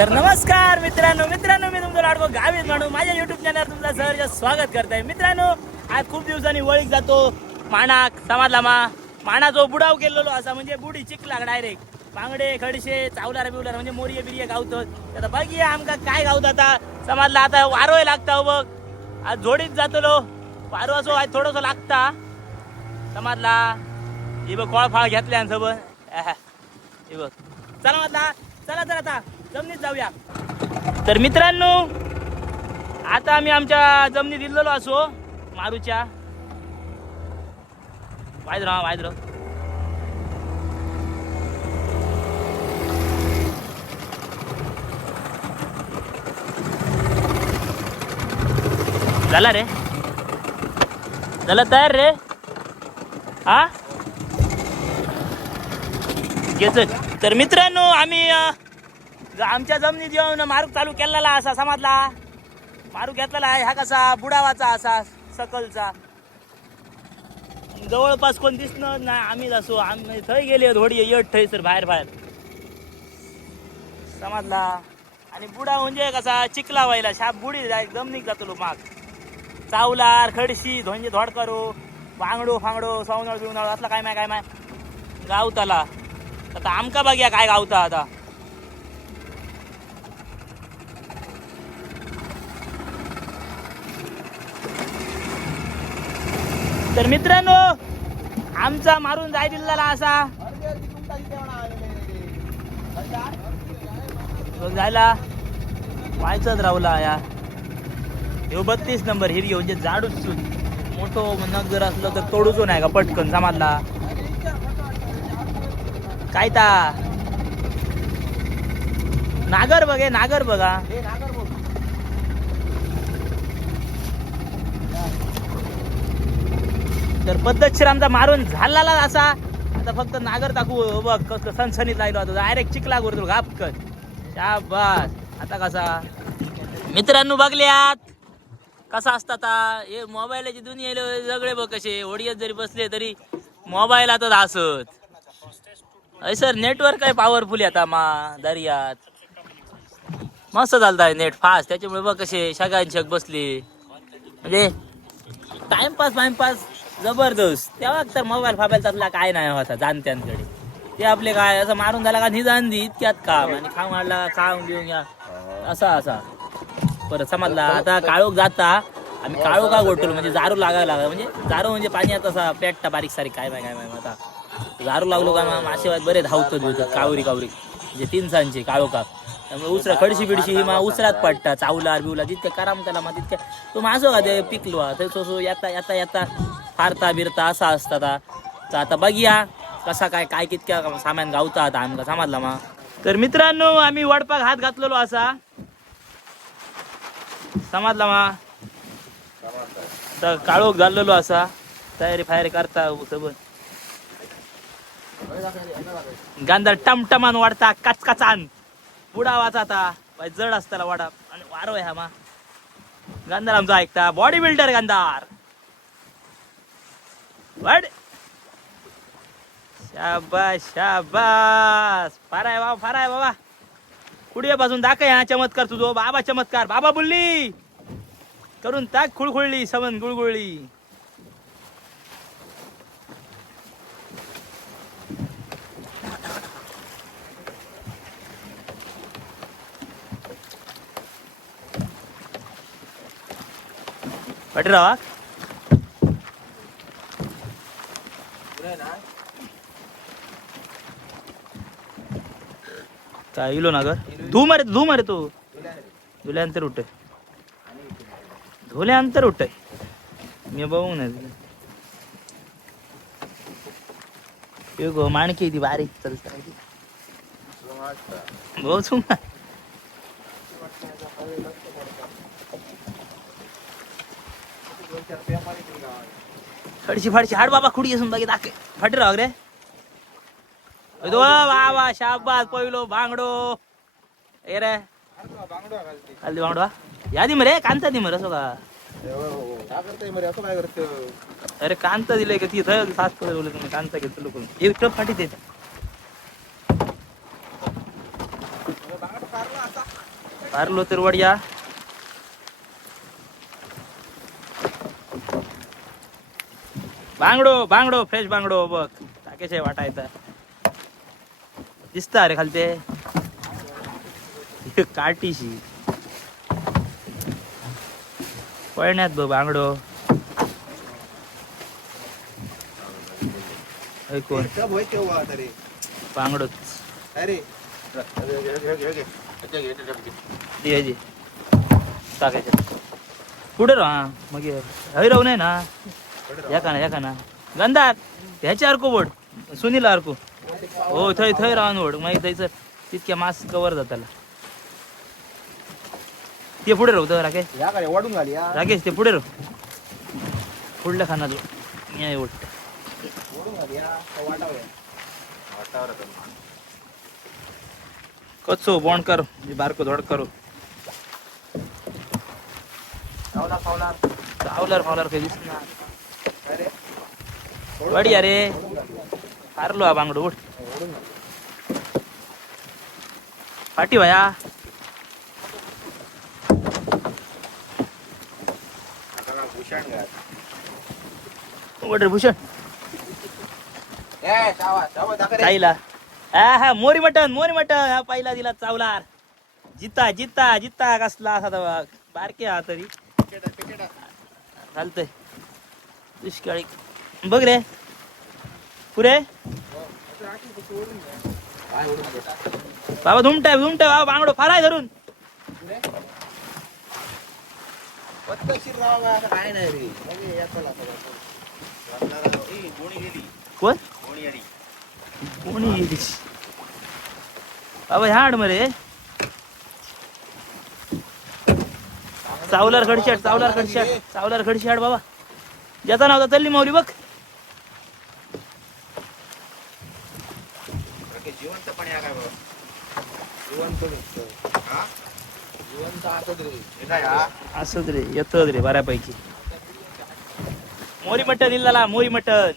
तर नमस्कार मित्रांनो मित्रांनो मी तुमचं लाडको गावीत म्हणून माझ्या युट्यूब चॅनल तुमचं सहर्ष स्वागत करताय. मित्रांनो आज खूप दिवसांनी वळीक जातो माणाक समाजला माणा जो बुडाव गेलेलो असा म्हणजे बुडी चिकला डायरेक्ट बांगडे खडशे चावलार बिवलार म्हणजे मोरिये बिरिये गावतात आता बघूया आमका काय गावत आता. समाजला आता वारोय लागता हो बघ. आज जोडीत जातलो. वारो असो आज थोडंसं लागता. समाजला. हे बघ कोळफाळ घेतल्यासोबत हे बघ. चला म्हटला चला तर आता. जमिनीत जाऊया. तर मित्रांनो आता आम्ही आमच्या जमिनीत दिलेलो असो मारूच्या. वायद्र हा वायद्र. झाला रे? झाला तयार रे? हा? घेतोय तर मित्रांनो आम्ही आमच्या जमिनीत येऊन मारूक चालू केलेला असा समाजला. मारू घेतलेला आहे हा कसा? बुडावाचा असा सकलचा. जवळपास कोण दिसणार नाही आम्हीच असो. आम्ही थंय गेले थोडी येट थंय सर बाहेर बाहेर. समजला. आणि बुडा म्हणजे कसा? चिकला व्हायला. शाप बुडी जाय जमनीक जातो माग. चावलार खडशी धोंजे धोडकरो बांगडो फांगडो सवनळ बिवनळ असला काय माय काय माय. गावताला. आता आमका बघया काय गावता आता. तर मित्रांनो आमचा मारून जाय दिलेला असा. जायला. व्हायचंच राहुला या. ह्यो बत्तीस नंबर हिरी म्हणजे जाडूच मोठो नग जर असलं तर तोडूचो नाही का पटकन समाजला काय ता? नागर बघे नागर बघा. तर पद्धतशीर आमचा मारून झालेला असा. आता फक्त नागर टाकू. बघ कसं सनसनीत लागलो आता डायरेक्ट चिकला करतो घापकन बस आता कसा? मित्रांनो बघल्यात. कसा असता आता? हे मोबाईलाची दुनिया सगळे बघ कसे. ओडियत जरी बसले तरी मोबाईल आता असत अय सर नेटवर्क आहे पॉवरफुल आता मा दर्यात. मस्त चालताय नेट फास्ट त्याच्यामुळे बघ कसे शगान शक बसले. म्हणजे टाइमपास टाइमपास जबरदस्त. तेव्हा तर मोबाईल फाबाईल तसला काय नाही होता जाणत्यांकडे. ते आपले काय असं मारून झाला का निदान दी इतक्यात काम आणि खाऊन आणला खाऊन घेऊन घ्या असा असा. परत समजला आता काळोख जाता आम्ही काळो का गोठलो म्हणजे दारू लागायला लागला. म्हणजे दारू म्हणजे पाणी आता असा पेटता बारीक सारीक काय माय काय माय आता. दारू लागलो का मग मासे बरे धावतात बिवतात कावरी कावरी. म्हणजे तीन सांचे काळो का त्यामुळे उचरा खडशी बिडशी ही मा उचरात पडता चावलार बिवला जितक्या कराम त्याला मग तितक्या तो मासो का ते पिकलो ते सो सो येता येता येता. फारता बिरता असा असता आता. तर आता बघूया कसा काय काय कितक्या सामान गावता आता आमका समजला मा. तर मित्रांनो आम्ही वडपाक हात घातलेलो असा. समजला मा? तर काळोख झालेलो असा. तयारी फायरी करता सोबत गांधर टमटमान वाढता कचकचान. बुडावाचा आता जड असताना वाडा. आणि वारो आहे मा. गांधार आमचा ऐकता. Body builder Gandhar. वाढ. शाबास शाबास. फाराय बाबा फाराय बाबा. कुडिया पासून दाखय हा चमत्कार तुझो बाबा चमत्कार. बाबा बोलली. करून ताक खुळखुळली समन गुळगुळली. पटरावा. काय इलो ना ग. धू मारे धू मारे तू. धुल्यानंतर उठ. धुल्यानंतर उठ. मी बघू नाही गो माणकी ती बारीक. चलता हो, भाऊ ना फडशी फडशी. हाड बाबा खुडी असून बाकी दाखे फाटी राव रे. वा वा शाबास पहिलो बांगडो ए रे हल्दी बांगडो यादी मरे कांता दी मरे असो का अरे कांता दिलंय का तिथं सास बोलत तुम्ही कांता घेतो लोक एक ट्रप फाटी देत पारलो तर वडिया बांगडो बांगडो फ्रेश बांगडो बघ टाकेचे वाटायचं दिसता रे खालते हे काटीशी पळण्यात बघ बांगडो. तरी. बांगडोच अरे. टाकायचे. पुढे राहा मग हवी राहू नाही ना? या का ना या का ना गंधार ह्याच्या अर्को बोट. सुनील अर्को. हो थंय थंय राहून ओढ. मग जायचं तितक्या मास कवर जाताला ते पुढे राहू तर राकेश. या काय वाढून घाली या. राकेश ते पुढे राहू. पुढल्या खाना तू नाही ओढ. वाढून घाली या. का वाटावं वाटावर कच्चो बॉन्ड कर? बारको धोड करू. चावल्यावर फावल्यावर काही दिसणार अरे. वडी अरे हारलो हा बांगडो उठ. पाठी वया आता का भूषण. भूषण. ताईला. हा हा मोरी मटन मोरी मटन हा पहिला दिला चावलार. जिता जिता जिता कसला असा. बारके हा तरी. चालतंय. दुष्काळी. बघ रे. पुरे. घाल. बाबा धुमटाय धुमटाय बाबा बांगडो फाराय धरून. काय नाही रे कोण? कोणी गेली? बाबा ह्या मरे चावलार खडशाट चावलार खडशाट चावलार खडशाट बाबा. ज्याचा नाव होता तल्ली माऊली बघ ओके, जिवंत पण या काय बाबा असत रे येतच रे बऱ्यापैकी. मोरी मटन येईल ला मोरी मटन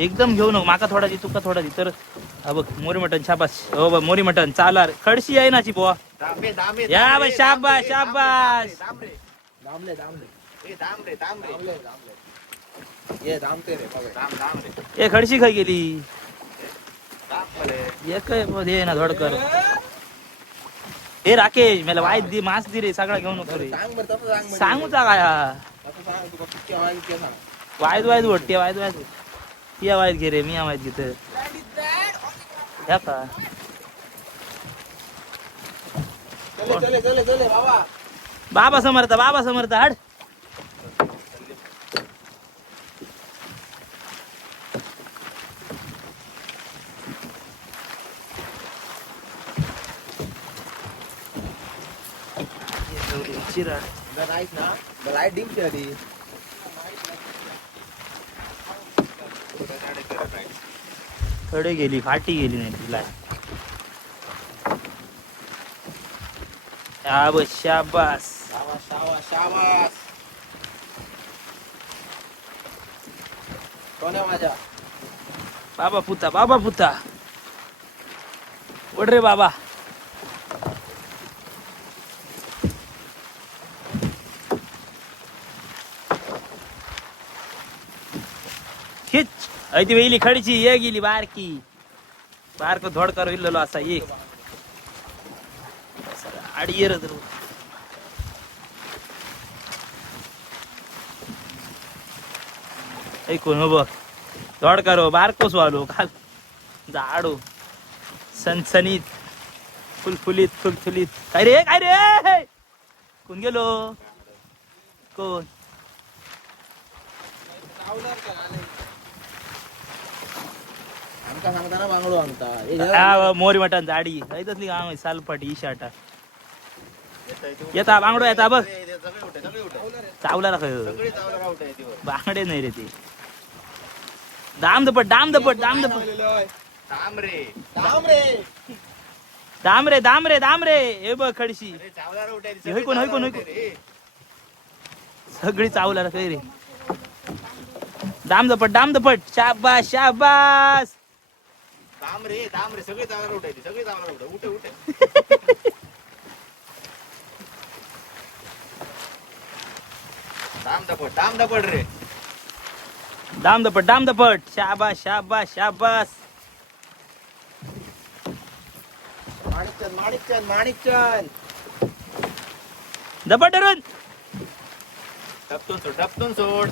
एकदम घेऊ नको माका थोडा दे तुका थोडा दे तर. बघ मोरी मटन शाबास. हो बघ मोरी मटन चालार खडशी आहे ना चिपवा या बाई शाबास शाबास. ए खडशी खाई गेली. एक दे ना धोडकर ए राकेश मला वाईट दे मास दे रे सगळा घेऊ नको रे सांग. सांगूचा काय हा? आवाज. वाईट वाईट वटते वाईट वाईट ती वाईट घे रे मी वाईट घेत का? चले, चले, चले, चले, बाबा. बाबा समर्थ बाबा समर्थ हाड चिरा जर ऐक ना, तर लाइट डिम आधी. कडे गेली फाटी गेली नाही तिला शाबास शाबास शाबास, शाबास, शाबास. कोण्या माझ्या बाबा पुता बाबा पुता ओढ रे बाबा खिच ती वेली खडची ये गेली बारकी. बारक धोड कर इल्लो असा एक आडी येर ऐकून हो बघ. धोड करो हो, बारकोस वालो काल झाडू. सनसनीत फुलफुलीत फुलफुलीत. काय रे काय रे कोण गेलो? कोण? आमका बांगडो हे मोरी मटण झाडी ऐकतली काम सालपाटी इशाटा येता बांगडो येता बघ. चावला तिवर. बांगडे नाही रे ते. दाम दपट दाम दपट दाम दपट दाम रे दाम रे दाम रे हे बघ खडशी. अरे चावला रावटे आहे, हे कोण, हे कोण, हे सगळे चावला रे दाम दपट दाम दपट शाबास शाबास. थांब रे रे. सगळे चांगला उठायचे सगळे चांगला उठा उठे उठे. थांब दपट थांब दपट रे. दाम दपट दाम दपट शाबास शाबास शाबास. माणिकचंद माणिकचंद माणिकचंद. दपट धरून. टपतून सोड टपतून सोड.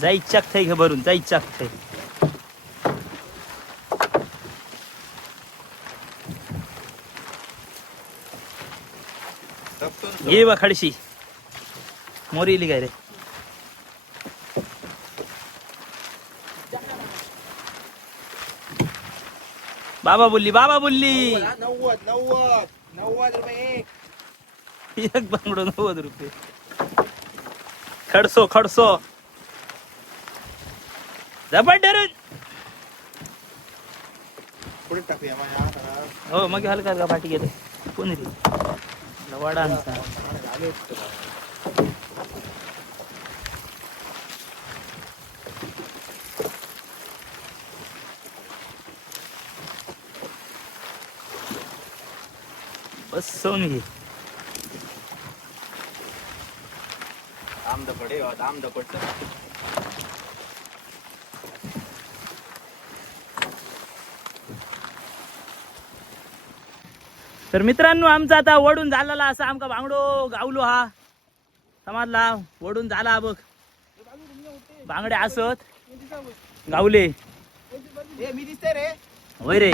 जाई चक थै घे भरून जाई चक थै टपतून सोड ये बा खडशी मोरी काय रे? बाबा बोलली बाबा बोलली. नव्वद नव्वद नव्वद रुपये एक. बांगडो नव्वद रुपये. खडसो खडसो. झपट धरून पुढे टाकूया माझ्या हाताला. हो मग हलका का पाठी गेले कोण रे होते. बस सोन घे. थांब दपट हे, थांब तर मित्रांनो आमचा आता वडून झालेला असा आमका बांगडो गावलो हा. समाजला वडून झाला बघ. बांगडे असत. गावले. होय रे.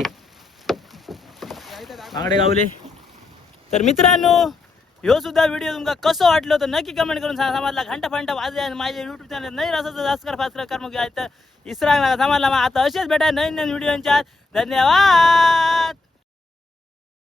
बांगडे गावले. तर मित्रांनो ह्यो सुद्धा व्हिडिओ तुमका कसं वाटलं तर नक्की कमेंट करून सांगा. समाजला घंटा फंटा वाजले आणि माझ्या युट्यूब चॅनल नाही असं तर सबस्क्राईब फास्कर कर मग तर इसरा समाजला आता असेच भेटाय नवीन नवीन व्हिडिओच्या धन्यवाद!